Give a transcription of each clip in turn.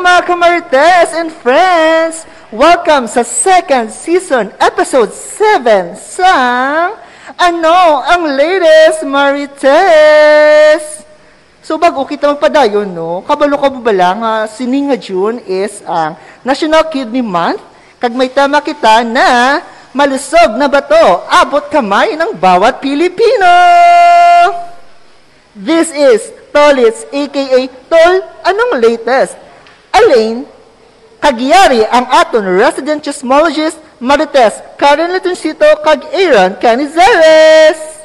mga kamarites and friends! Welcome sa second season, episode 7 sa Ano ang Latest Marites? So bago kita magpadayon, no? Kabalo ka ba lang, sining nga June is ang National Kidney Month. Kag may tema kita na malusog na bato, abot kamay ng bawat Pilipino! This is Tolits, aka Tol, anong latest? Alain, kagyari ang aton resident chismologist Marites Karen Latuncito kag Aaron Canizares.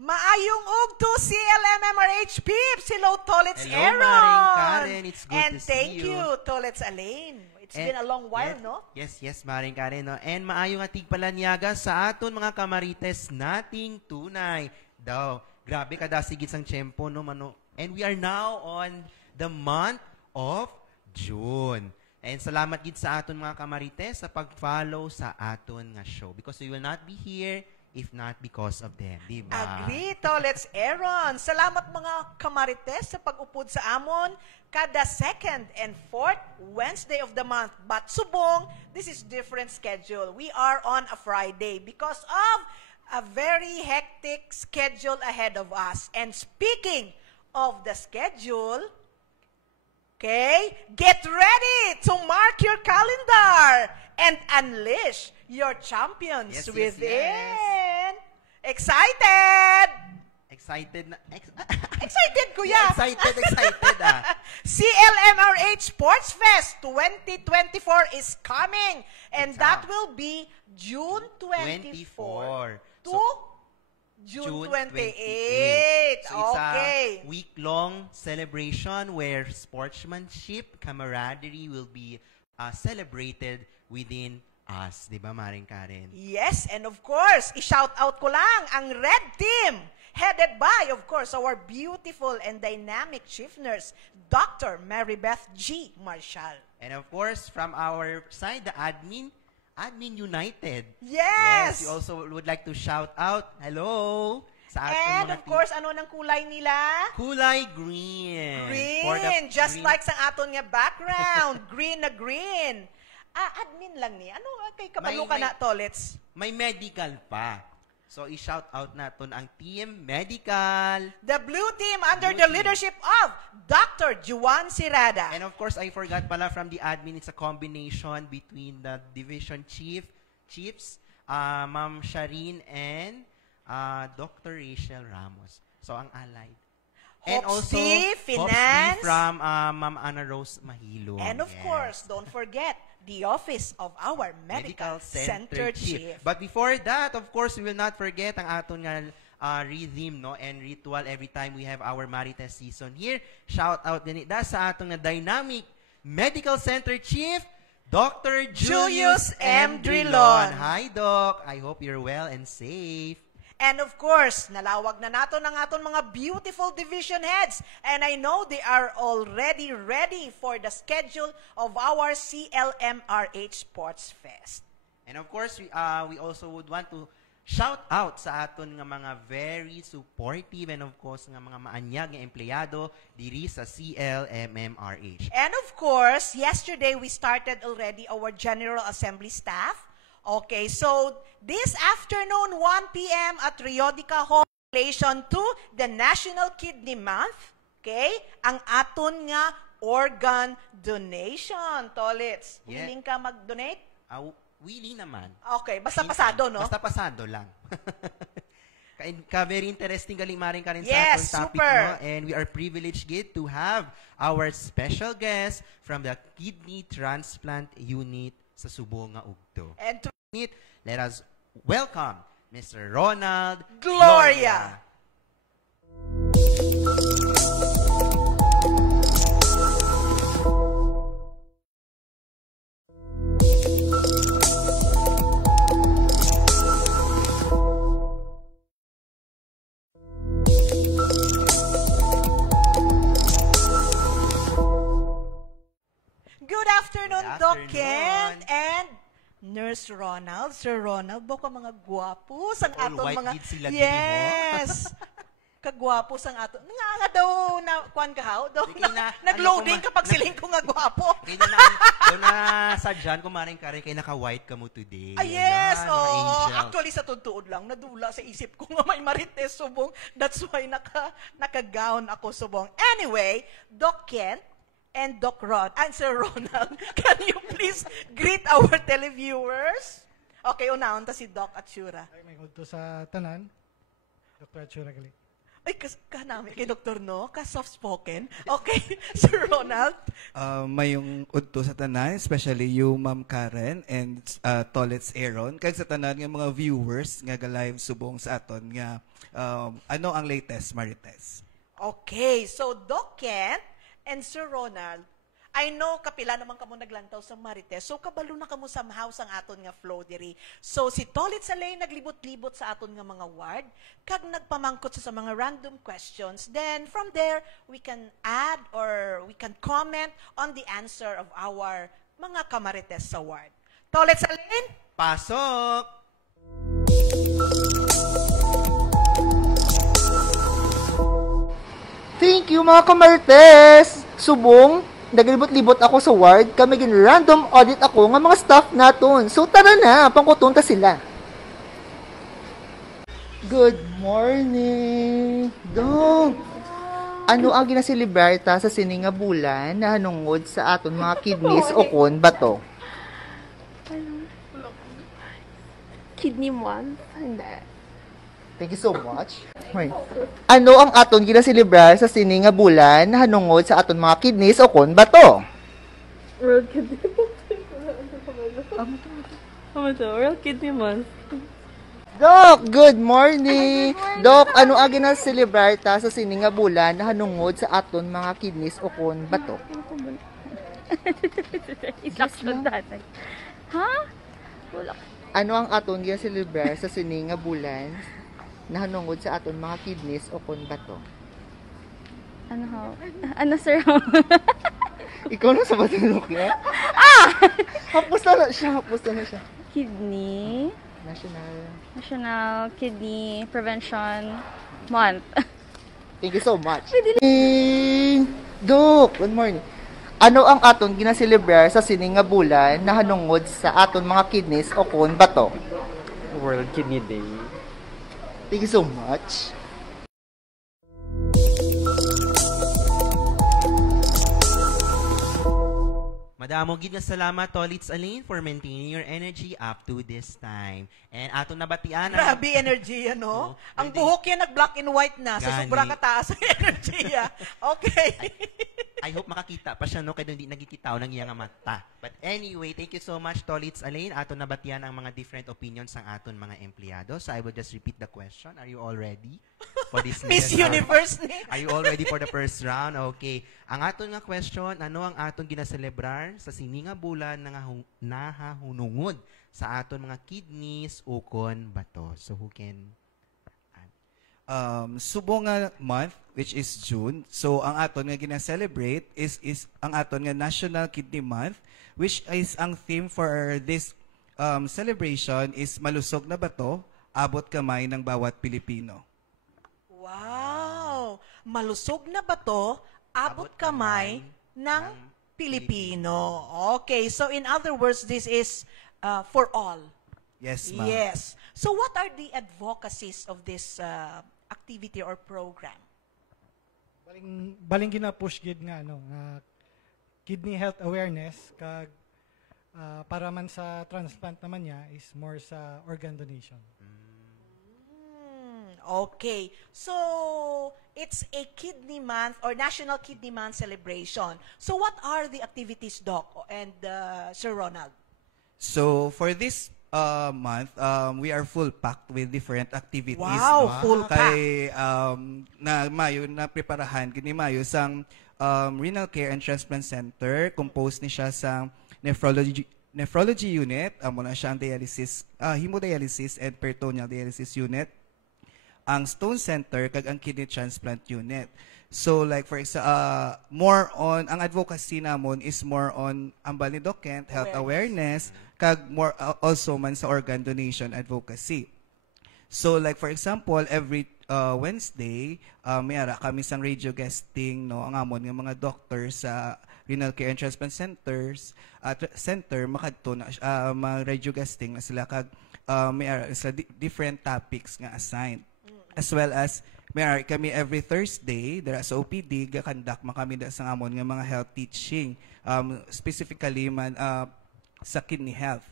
Maayong ugto CLMMRH peeps. Hello, Tolits Aaron. Hello, Karen. It's good and to see thank you. you, Tolits Alain. It's been a long while, no? Yes, Maring Karen. No? And maayong ating palanyaga sa aton mga kamarites nating tunay. Daw, grabe kada sigit sang tiyempo, no, mano. And we are now on the month of June. And salamat gid sa aton mga kamarites sa pag-follow sa aton nga show. Because we will not be here if not because of them, di ba? Agree, Tolits Aaron. Salamat mga kamarites sa pag-upod sa amon kada second and fourth Wednesday of the month. But subong, this is different schedule. We are on a Friday because of a very hectic schedule ahead of us. And speaking of the schedule, okay, get ready to mark your calendar and unleash your champions within. Excited! Excited na. Excited, kuya! Excited CLMRH Sports Fest 2024 is coming. And that will be June 24 to June 28. So it's okay. a week-long celebration where sportsmanship, camaraderie will be celebrated within us. Di ba, Maring Karen? Yes, and of course, i-shout out ko lang ang Red Team, headed by, of course, our beautiful and dynamic chief nurse, Dr. Marybeth G. Marshall. And of course, from our side, the Admin United. Yes! You also would like to shout out, hello! Sa ating And mga of course, ano ng kulay nila? Kulay green. Green! Just like sa aton nga background. Green na green. Admin lang ni. Ano kay kabalo ka na, Tolits? May medical pa. So, i-shout out natin ang Team Medical. The blue team under the leadership of Dr. Juan Sirada. And of course, I forgot pala from the admin, it's a combination between the division chiefs, Ma'am Shireen and Dr. Rachel Ramos. So, ang allied. And also, Finance. from Ma'am Ana Rose Mahilo. And of course, don't forget the office of our Medical Center Chief. But before that, of course, we will not forget ang aton nga rhythm, no, and ritual every time we have our Marites season here. Shout out din ita sa aton nga dynamic Medical Center Chief, Dr. Julius M. Drilon. Hi, Doc. I hope you're well and safe. And of course, nalawag na nato ng aton mga beautiful division heads. And I know they are already ready for the schedule of our CLMRH Sports Fest. And of course, we also would want to shout out sa aton nga mga very supportive and of course nga mga maanyag nga empleyado diri sa CLMMRH. And of course, yesterday we started already our General Assembly staff. Okay, so this afternoon, 1 p.m. at Riodica Hall, in relation to the National Kidney Month, okay, ang aton nga organ donation, Tolits. Yeah. Willing ka mag-donate? Willing naman. Okay, basta pasado, no? Basta pasado lang. Very interesting galing maring ka rin yes, sa atong topic, super. no? And we are privileged to have our special guest from the Kidney Transplant Unit sa Subo nga Ugto. And to let us welcome Mr. Ronald Gloria. Good afternoon, Doc Kent and Nurse Ronald, Sir Ronald, baka mga gwapo sang All aton white mga gid sila dili, yes. Kagwapo sang aton. Nga daw na kuan ka how? Daw Sige na, nagloading ano ko kapag siling ko nga gwapo. Kaya na, doon na sadyan, kumaring kare, kay naka-white ka mo today. Ah, yes, Ayan, mga angel. actually sa tutuod lang, nadula sa isip ko nga may Marites subong. That's why naka-gown ako subong. Anyway, Doc Ken and Doc Rod, and Sir Ronald, can you please greet our televiewers? Okay, unahon ta si Doc Atsura. Ay, may udto sa tanan. Dr. Atsura gali. Ay, kanami kay Dr. No, ka-soft-spoken. Okay, Sir Ronald. Mayong udto sa tanan, especially you Ma'am Karen and Tolets Aaron, kag sa tanan nga mga viewers nga ga-live subong sa aton nga ano ang latest Marites. Okay, so Doc Ken and Sir Ronald, I know kapila naman kamo naglantaw sa Marites, so kabalo na kamo somehow sang aton nga flow diri. So si Tolit Salay naglibot-libot sa aton nga mga ward, kag nagpamangkot sa mga random questions. Then from there, we can add or we can comment on the answer of our mga kamarites sa ward. Tolit Salay? Pasok! Thank you mga kamartes! Subong, naglibot-libot ako sa ward, kami gin random audit ako ng mga staff naton. So tara na, pangkutunta sila. Good morning! Dong! Ano ang ginasilibrata sa sininga bulan na hanungod sa aton mga kidneys o kon bato? Kidney month. Hindi. Thank you so much. Right. Ano ang aton ginasilibrar sa sininga bulan na hanungod sa aton mga kidneys o kon bato? World Kidney Month. World Kidney Month. Doc, good morning! Doc, ano ang ginasilibrar ta sa sininga bulan na hanungod sa aton mga kidneys o kon bato? Isakto tatay. Ha? Wala. Ano ang aton ginasilibrar sa sininga bulan na hanungod sa aton mga kidneys o kon bato? Ano ho? Ano sir? Ikaw na sa matulog niya? Hapos na siya. Kidney. National Kidney Prevention Month. Thank you so much. Doc, good morning. Ano ang aton ginasilibrar sa sininga bulan na hanungod sa aton mga kidneys o kon bato? World Kidney Day. Thank you so much. Madamo gid nga salamat Tolits Aline for maintaining your energy up to this time. And aton nabatian ang Grabe energy, ano? Oo, Ang pwede. buhok yan nag-black and white na sa Gani. sobrang kataas ang energy. Okay. I hope makakita pa siya no kay hindi nagikitaw ng iyang mata. But anyway, thank you so much Tolits Aline. Aton nabatian ang mga different opinions ng aton mga empleyado. So I will just repeat the question. Are you all ready for this Miss next round? Universe ni. Are you all ready for the first round? Okay. Ang aton nga question, ano ang aton ginaselebrar sa sininga bulan nga nahahunungod sa aton mga kidneys o kon bato? So who can Subong nga month, which is June. So, ang aton nga gina-celebrate is ang aton nga National Kidney Month, which is ang theme for this celebration is malusog na bato, abot kamay ng bawat Pilipino. Wow! Malusog na bato, abot kamay ng Pilipino. Okay, so in other words, this is for all. Yes, ma'am. Yes. So what are the advocacies of this activity or program? Baling gina-push gid nga kidney health awareness kag para man sa transplant naman niya is more sa organ donation. Okay. So, it's a kidney month or National Kidney Month celebration. So, what are the activities, Doc and Sir Ronald? So, for this month, we are full packed with different activities. Wow, full Kay na mayo na preparahan kini mayo sang Renal Care and Transplant Center, composed ni siya sang nephrology unit, amo na siya ang dialysis, hemodialysis and peritoneal dialysis unit, ang Stone Center kag ang Kidney Transplant Unit. So like for example, more on ang advocacy namon is more on ambal ni Doc Kent, health awareness, kag more also man sa organ donation advocacy. So like for example, every Wednesday, may ara kami sang radio guesting no ang amon nga mga doctors sa renal care and transplant center makadto na mga radio guesting na sila kag may ara sa different topics nga assigned. As well as may kami every Thursday dira sa OPD gakandak kami da sa amon nga mga health teaching specifically man sa kidney health.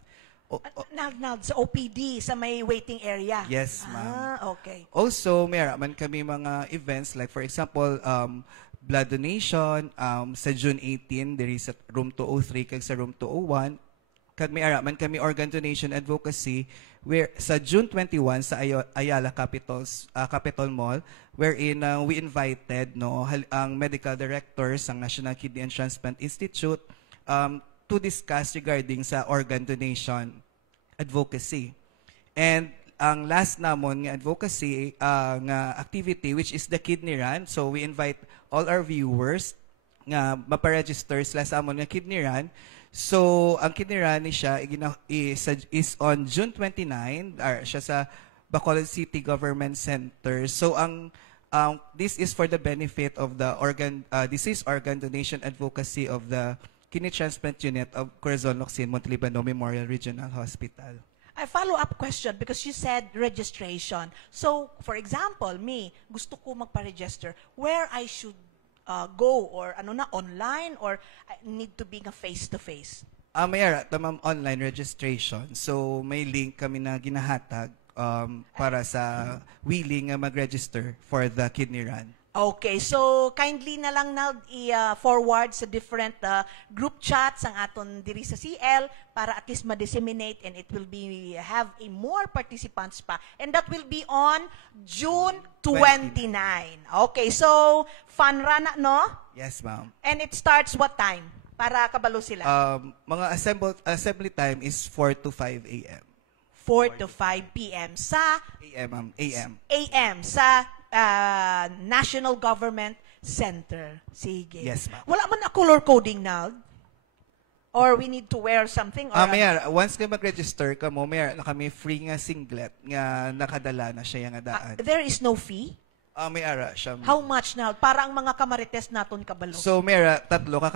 Now, sa OPD, sa may waiting area. Yes, ma'am. Okay. Also, mayroon man kami mga events like for example, blood donation sa June 18 diri sa room 203 kag sa room 201. Kag mayroon man kami organ donation advocacy where sa June 21 sa Ayala Capitol Mall wherein we invited ang medical directors ng National Kidney and Transplant Institute to discuss regarding sa organ donation advocacy. And ang last namon nga advocacy nga activity which is the kidney run. So we invite all our viewers nga maparegister sila sa amon nga kidney run. So ang kidney run ni siya is on June 29 siya sa Bacolod City Government Center. So ang this is for the benefit of the disease organ donation advocacy of the Kidney Transplant Unit of Corazon Locsin Montalibano Memorial Regional Hospital. A follow-up question because you said registration. So, for example, me, gusto ko magpa-register, where I should go or online or I need to be face-to-face? Mayara, tamang online registration. So, may link kami na ginahatag para sa willing mag-register for the kidney run. Okay, so kindly na lang na i-forward sa different group chats ang aton diri sa CL para at least ma-disseminate and it will be have a more participants pa. And that will be on June 29. Okay, so fun run no? Yes, ma'am. And it starts what time? Para kabalo sila. Mga assembly time is 4 to 5 a.m. 4 to 5 p.m. sa AM sa National Government Center. Sige. Yes, ma'am. Wala man na color coding now? Or we need to wear something? Or once ka mag-register ka mo, mayroon na kami free nga singlet nga nakadala na siya nga daan. there is no fee? Mayara siya. How much now? Para ang mga kamarites naton kabalo. So, mayroon tatlo ka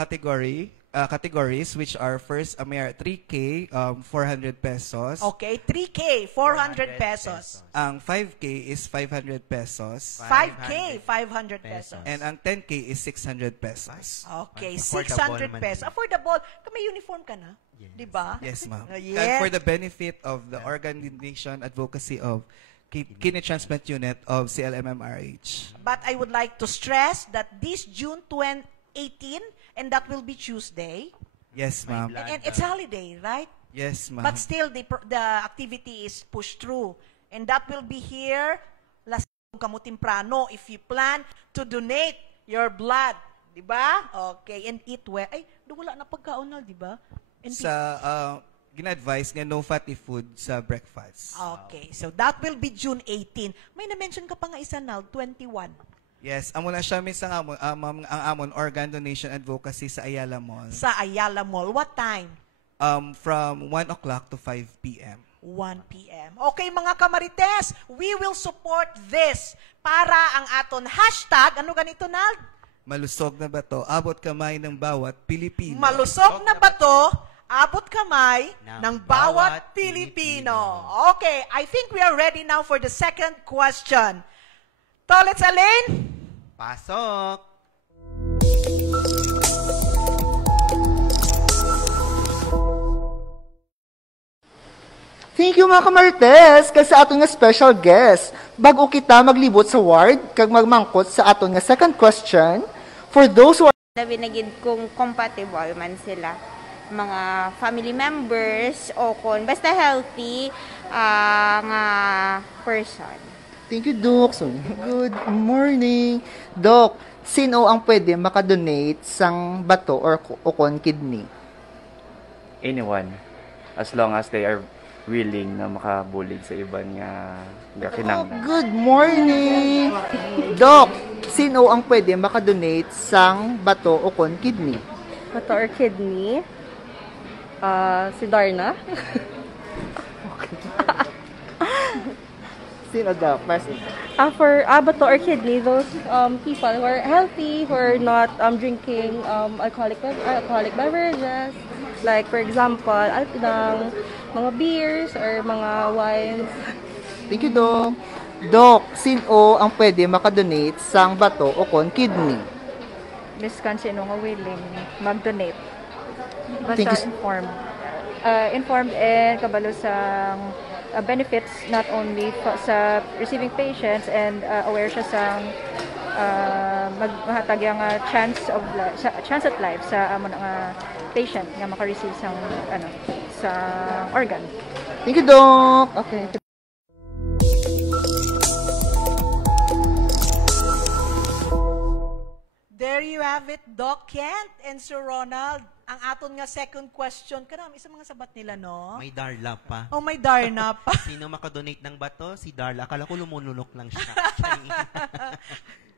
categories which are first, mayroon 3K, 400 pesos. Okay, 3K, 400 pesos. Ang 5K is 500 pesos. 5K, 500 pesos. And ang 10K is 600 pesos. Okay, Affordable 600 naman pesos. yun. Affordable. May uniform ka na? Yes. Diba? Yes, ma'am. Yes. And for the benefit of the organ donation advocacy of Kidney Transplant Unit of CLMMRH. But I would like to stress that this June 18, and that will be Tuesday. Yes, ma'am. And it's holiday, right? Yes, ma'am. But still, the activity is pushed through. And that will be here, last Kamutimprano, if you plan to donate your blood. Diba? Okay. And eat well. Ay, wala na pagkaon, diba? And sa gina-advise nga no fatty food sa breakfast. okay. So that will be June 18. May na-mention ka pa nga isa now, 21. Yes, amo na siya misang ang amon organ donation advocacy sa Ayala Mall. Sa Ayala Mall. What time? From 1 o'clock to 5 p.m. 1 p.m. Okay, mga kamarites, we will support this para ang aton hashtag, ano ganito na? Malusog na ba to? Abot kamay ng bawat Pilipino. Malusog na ba to? Abot kamay ng bawat Pilipino. Okay, I think we are ready now for the second question. Tolets Alain? Pasok! Thank you mga kamarites kag sa aton nga special guest. Bago kita maglibot sa ward kag magmangkot sa aton nga second question, for those who are Labi na gid kung compatible man sila mga family members o kung basta healthy nga person. Thank you, Doc. So, good morning. Doc, sino ang pwede makadonate sang bato or kon kidney? Anyone, as long as they are willing na makabulig sa iban nga kinanglan. Good morning. Doc, sino ang pwede makadonate sang bato o kon kidney? Bato or kidney? Si Darna. Sino daw? Person. For bato or kidney, those people who are healthy, who are not drinking alcoholic beverages, like for example, ng mga beers or mga wines. Thank you, Doc. Doc, sino ang pwede makadonate sang bato o kon kidney? Biskan sino nga willing mag-donate. Thank Basta you. informed and kabalo sa benefits not only sa receiving patients and aware siya sa maghatag yung chance at life sa amo nga patient nga maka-receive sa organ. Thank you, Doc. Okay. There you have it, Doc Kent and Sir Ronald. Ang aton nga second question, kanam, isa mga sabat nila, no? May Darla pa. Oh, may Darna pa. Sino makadonate ng bato? Si Darla. Akala ko lumulunok lang siya.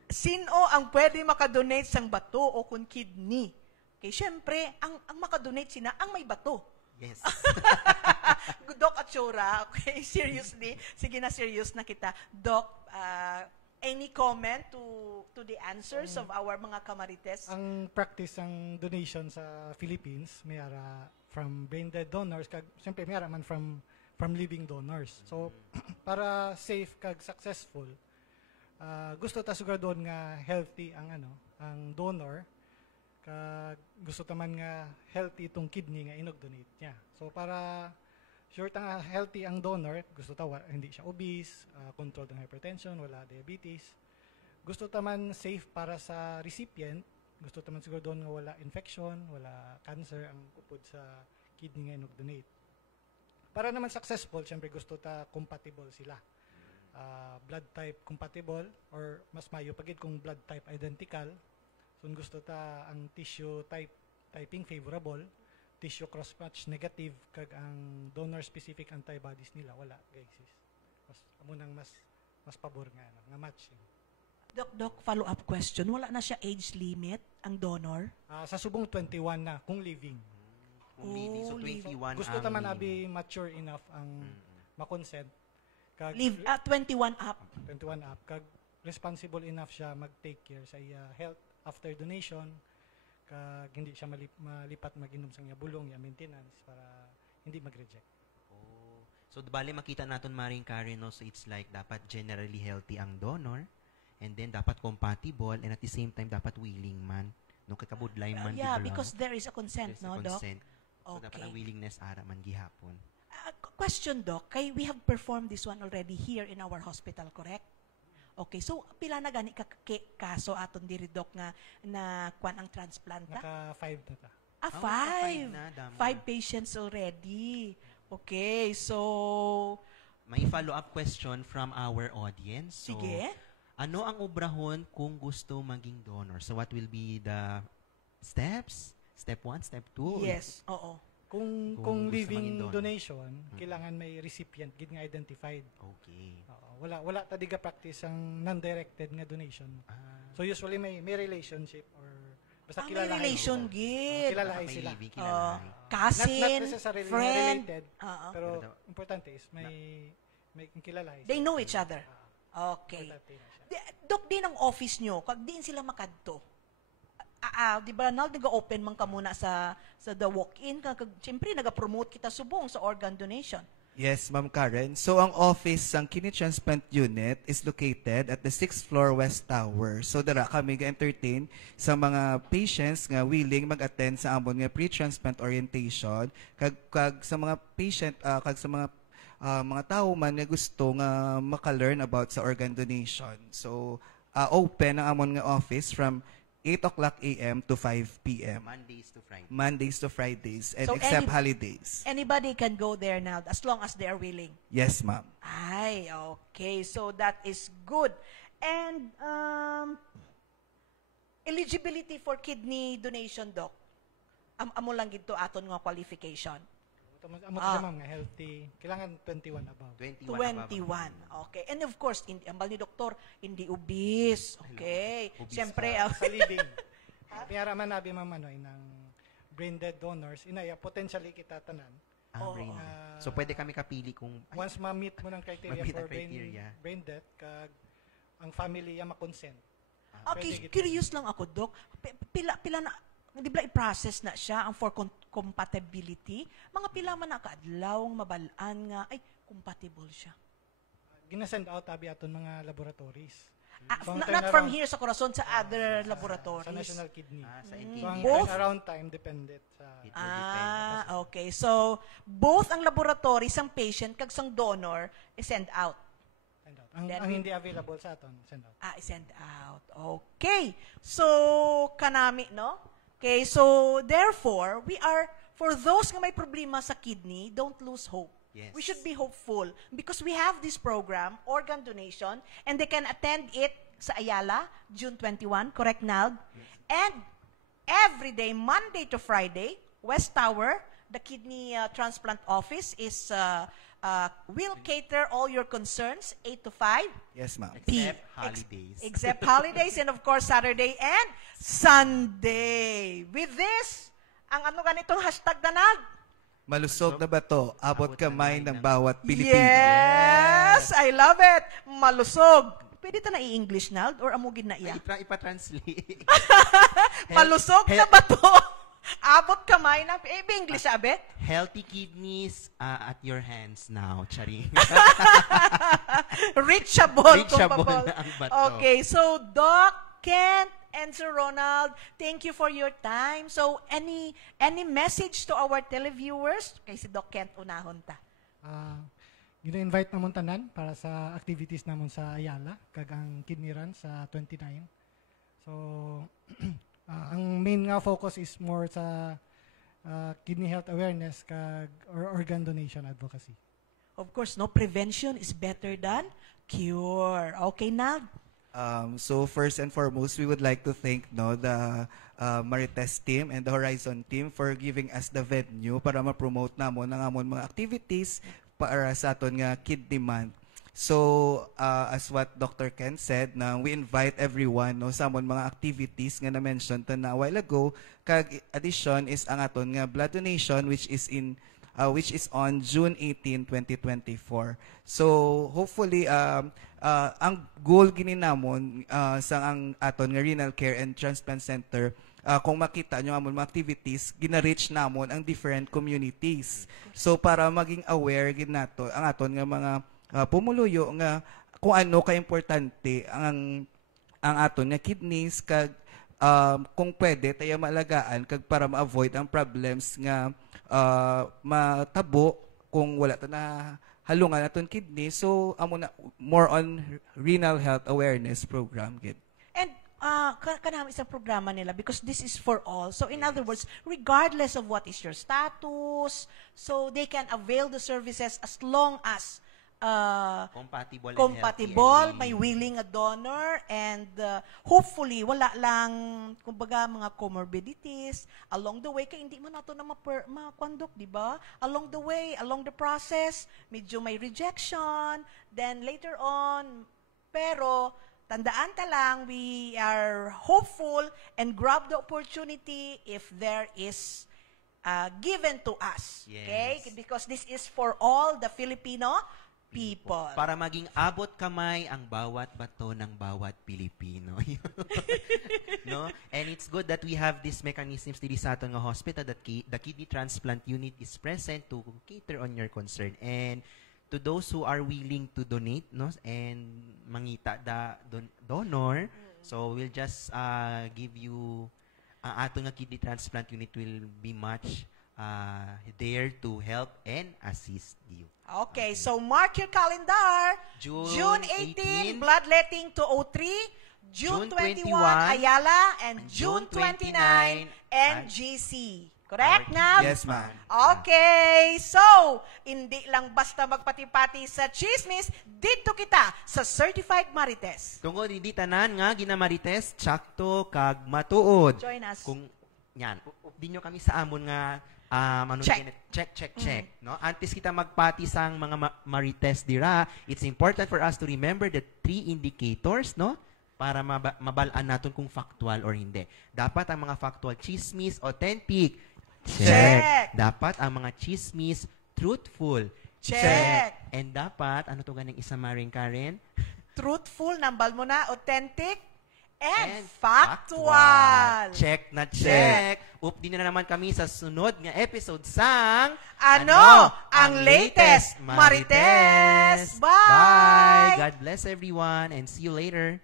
Sino ang pwede makadonate sang bato o kung kidney? Okay, syempre, ang makadonate sina ang may bato. Yes. Doc Achora, okay, seriously. Sige na, serious na kita. Doc, any comment to the answers of our mga kamarites? Ang practice ang donation sa Philippines, mayara from brain dead donors, kag siyempre mayara man from living donors. So para safe kag successful, gusto ta siguraduhon nga healthy ang donor, kag gusto ta man nga healthy itong kidney nga inog-donate niya. So para sure ta nga healthy ang donor, gusto ta hindi siya obese, controlled ang hypertension, wala diabetes. Gusto ta man safe para sa recipient, gusto ta man siguro doon nga wala infection, wala cancer ang upod sa kidney nga inog-donate. Para naman successful, syempre gusto ta compatible sila. Blood type compatible or mas mayo pagid kung blood type identical. So gusto ta ang tissue typing favorable, tissue cross-match negative, kag ang donor-specific antibodies nila wala gaixis. Amo nang mas pabor nga matching. Doc, follow-up question. Wala na siya age limit, ang donor? Sa subong 21 na, kung living. Kung living, so 21 gusto ang naman living. abi mature enough ang makonsent. Kag 21 up. 21 up. Kag responsible enough siya mag-take care sa iya health after donation. Kag hindi siya malipat mag-inom sa iya bulong, iya maintenance para hindi mag-reject. Oh. So bali makita naton Maring Karen, no? So it's like dapat generally healthy ang donor, and then dapat compatible, and at the same time dapat willing man, no, kakabudlay man. Yeah, because there is a consent, there's no, a Doc? consent. So dapat ang willingness ara man gihapon. Question, Doc. Kay we have performed this one already here in our hospital, correct? Okay, so pila na gani kaso aton diri, Doc, nga na kwan ang transplanta? Naka 5 na ta. Five. Na, damo. 5 patients already. Okay, so May follow-up question from our audience. So, sige. ano ang obrahon kung gusto maging donor? So what will be the steps? Step 1, step 2? Yes, oo. Kung gusto living maging donor. donation, kailangan may recipient gid nga identified. Okay. Wala ta diga practice ang non-directed nga donation. So usually may relationship or basta May kilalahin. relation gid. Kilalahin May sila. living, kilalahin. Cousin, Not necessarily friend. related, pero importante is may kilalahin. They know each other. Okay. Dok, din ang office nyo, kag din sila makadto. Di ba, nag-open man ka muna sa the walk-in, kag siyempre, nag-promote kita subong sa organ donation. Yes, Ma'am Karen. So, ang office ng Kidney Transplant Unit is located at the 6th floor West Tower. So, dara kami ga-entertain sa mga patients nga willing mag-attend sa amon nga pre-transplant orientation, kag sa mga patient, kag sa mga tao man nga gusto nga maka-learn about sa organ donation. So, open ang amon nga office from 8 o'clock a.m. to 5 p.m. Mondays to Fridays, and So except holidays. Anybody can go there now as long as they are willing. Yes, ma'am. Ay, okay. So that is good. And eligibility for kidney donation, Doc. Amo lang gito aton nga qualification. amo sila ma'am nga healthy. Kailangan 21 above. 21. Okay. And of course, ambal ni doktor, hindi obese. Okay. Siyempre, Sa living. Piyara man nabi ma'am inang brain dead donors, inaya potentially kita tanan. Brain. So, pwede kami kapili kung... Once ma-meet mo ng criteria Ma-meet for ang criteria. brain death, kag ang family ma-consent. Okay, curious lang ako, Dok. Pila na, di ba i-process na siya ang for compatibility? Mga pila man na kaadlawang mabalaan nga, ay, compatible siya. Ginasend out abi aton mga laboratories. Not from here sa Corazon, sa other laboratories. Sa National Kidney. Sa So, ang Both? turnaround time dependent sa... Okay. So, both ang laboratory, sang patient, kag sang donor, send out. Ang hindi available sa aton, send out. Send out. Okay. So, kanami, no? Okay, so, therefore, for those nga may problema sa kidney, don't lose hope. Yes. We should be hopeful because we have this program, organ donation, and they can attend it sa Ayala, June 21, correct, Nald? Yes. And every day, Monday to Friday, West Tower, the kidney transplant office will cater all your concerns, 8 to 5. Yes, ma'am. Except holidays. Except holidays and of course Saturday and Sunday. With this, ang ano ganitong hashtag na Malusog na bato, abot kamay ng bawat Pilipino. Yes! I love it! Malusog. Pwede ta na i-English, Nald? Or amugin na iya? Ipa-translate. Malusog na bato. Abot kamay na. English, abe? Healthy kidneys at your hands now, Charing. Reachable. Reachable na ang bato. Okay, so Doc, Kent, and Sir Ronald, thank you for your time. So, any message to our televiewers? Kay si Doc Kent, unahon ta. Gina-invite namon tanan para sa activities namon sa Ayala, kag ang kidney run sa 29. So, ang main nga focus is more sa kidney health awareness kag organ donation advocacy. Of course, no, prevention is better than cure. Okay, Nag? So first and foremost, we would like to thank the Marites team and the Horizon team for giving us the venue para ma-promote namon ang amon mga activities para sa aton nga kidney month. So as what Dr. Ken said, na we invite everyone sa amon mga activities nga na-mention na a while ago. Kag addition is ang aton nga blood donation which is on June 18, 2024. So hopefully ang goal gini namon sa ang aton nga renal care and transplant center, kung makita nyo amon mga activities, gina-reach namon ang different communities. So para maging aware gid nato ang aton nga mga pumuluyo nga kung ano ka importante ang aton nga kidneys kag kung pwede tayo maalagaan kag para ma-avoid ang problems nga matabo kung wala ta na halungan aton kidney. So amo na more on renal health awareness program gid. And kanang isang programa nila because this is for all. So in other words, regardless of what is your status, so they can avail the services as long as compatible, may willing a donor, and hopefully wala lang kumbaga mga comorbidities along the way, kaya hindi man nato na ma-conduct, di ba? Along the way, along the process, medyo may rejection, then later on, pero tandaan ta lang, we are hopeful and grab the opportunity if there is given to us. Yes. Okay? Because this is for all the Filipino people. Para maging abot kamay ang bawat bato ng bawat Pilipino. No? And it's good that we have these mechanisms dito sa aton nga hospital that the kidney transplant unit is present to cater on your concern. And to those who are willing to donate, no, and mangita da donor, so we'll just give you aton nga kidney transplant unit will be much there to help and assist you. Okay, so mark your calendar. June 18, bloodletting 203, June 21, Ayala, and June 29, NGC. Correct, Nav? Yes, ma'am. Okay, so, hindi lang basta magpati-pati sa chismis, dito kita sa Certified Marites. Tungod hindi tanan nga ginamarites, tsakto kag matuod. Join us. Kung yan, di nyo kami sa amon nga check. No? Antes kita magpati sang mga marites dira, it's important for us to remember the 3 indicators, no? Para mabalaan natin kung factual or hindi. Dapat ang mga factual chismis, authentic. Check. Dapat ang mga chismis, truthful. Check. And dapat, ano to ganing isa maring Karen? Truthful, nambal mo na, authentic, and factual. Check na check. Din na naman kami sa sunod nga episode sang Ano ang latest Marites? Bye! God bless everyone and see you later.